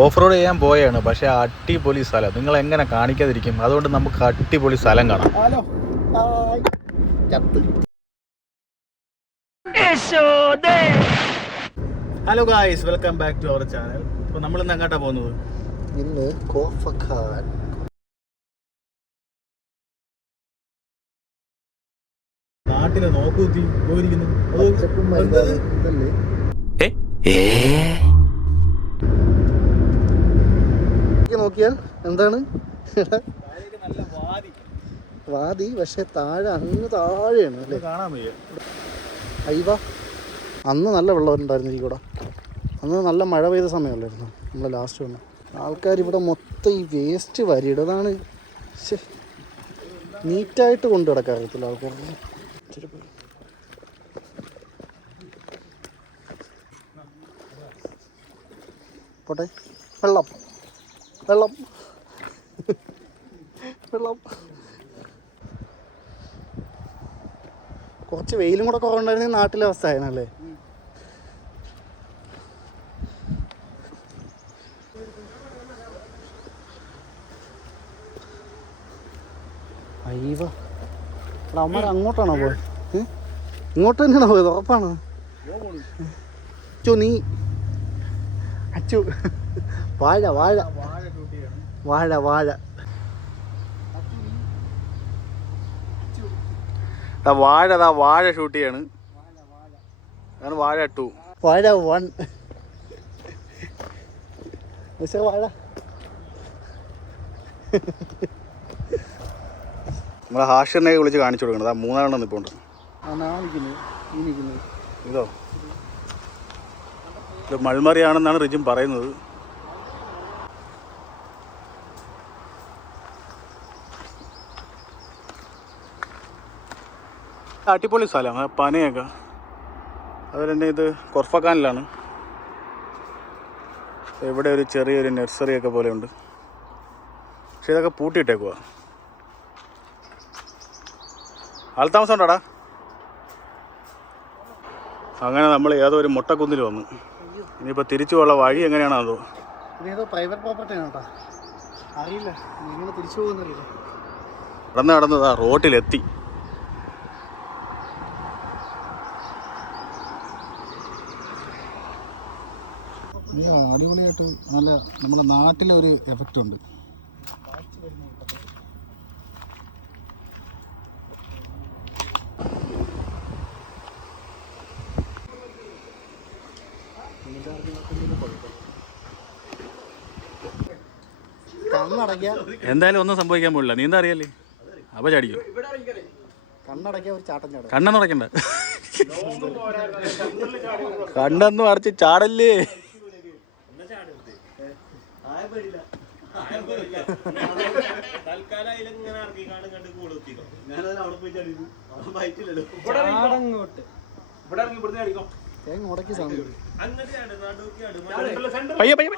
Off road ചെയ്യാൻ പോയാണ്, പക്ഷേ അടിപൊളി സ്ഥലം. നിങ്ങൾ എങ്ങനെ കാണിക്കാതിരിക്കും? അതുകൊണ്ട് നമുക്ക് അടിപൊളി സ്ഥലം കാണാം. Hello guys, welcome back to our channel. അപ്പോൾ നമ്മളിന്ന് എങ്ങോട്ടാ പോകുന്നത്? ഇന്ന് കോഫക്കാട്. നാട്ടിലെ നോക്കൂത്തി പോയിരിക്കുന്നു. നോക്കിയാൽ എന്താണ് വാദി, പക്ഷെ താഴെ അങ്ങ് താഴെയാണ് അല്ലേ, കാണാൻ വയ്യ. അയ്യവ, അന്ന് നല്ല വെള്ളമുണ്ടായിരുന്നു ഈ കൂടെ. അന്ന് നല്ല മഴ പെയ്ത സമയമല്ലായിരുന്നു നമ്മൾ ലാസ്റ്റ് വന്നു. ആൾക്കാർ ഇവിടെ മൊത്തം ഈ വേസ്റ്റ് വരിയിടതാണ്. നീറ്റായിട്ട് കൊണ്ടു കിടക്കാറിയത്തില്ല ആൾക്കാർ. പോട്ടെ. വെള്ളം വെള്ളം വെള്ളം. കുറച്ച് വെയിലും കൂടെ കുറവുണ്ടായിരുന്നെങ്കിൽ നാട്ടിലെ അവസ്ഥ ആയിരുന്നല്ലേ. അയ്യവ, അമ്മ അങ്ങോട്ടാണോ പോയത്? ഇങ്ങോട്ട് തന്നെയാണോ പോയത്? ഉറപ്പാണ്. അച്ചു നീ അച്ചു വാഴ വാഴ വാഴ വാഴ വാഴ ഷൂട്ട് ചെയ്യാണ്. അതാണ് വാഴ 2. വാഴ 1. വാഴ നമ്മളെ ഹാഷിറിനെ വിളിച്ച് കാണിച്ചു കൊടുക്കണം. ആ 3 നിൽപ്പുണ്ട്. ഇതോ, ഇത് മൾമറിയാണെന്നാണ് റിജിൻ പറയുന്നത്. അടിപൊളി സ്ഥലമാണ്. പനയൊക്കെ. അതുപോലെ തന്നെ ഇത് കൊർഫക്കാനിലാണ്. ഇവിടെ ഒരു ചെറിയൊരു നഴ്സറിയൊക്കെ പോലെയുണ്ട്, പക്ഷെ ഇതൊക്കെ പൂട്ടിയിട്ടേക്കുക. ആൾത്താമസം ഉണ്ടോടാ? അങ്ങനെ നമ്മൾ ഏതോ ഒരു മുട്ടക്കുന്നിൽ വന്നു. ഇനിയിപ്പോൾ തിരിച്ചുള്ള വഴി എങ്ങനെയാണോ? ഇതേതോ പ്രൈവറ്റ് പ്രോപ്പർട്ടി ആണ് കേട്ടോ, അറിയില്ല. നിങ്ങൾ തിരിച്ചു പോകുന്നില്ല. നടന്നതാ റോട്ടിലെത്തി. അടിപൊളിയായിട്ട് നല്ല നമ്മുടെ നാട്ടിലെ ഒരു എഫക്റ്റ് ഉണ്ട്. എന്തായാലും ഒന്നും സംഭവിക്കാൻ പോലില്ല. നീന്താ അറിയാലേ, അപ്പൊ ചാടിക്കും. കണ്ണൊന്നും അടയ്ക്കണ്ട, കണ്ണൊന്നും അടച്ച് ചാടല്ലേ. പയ്യെ പയ്യെ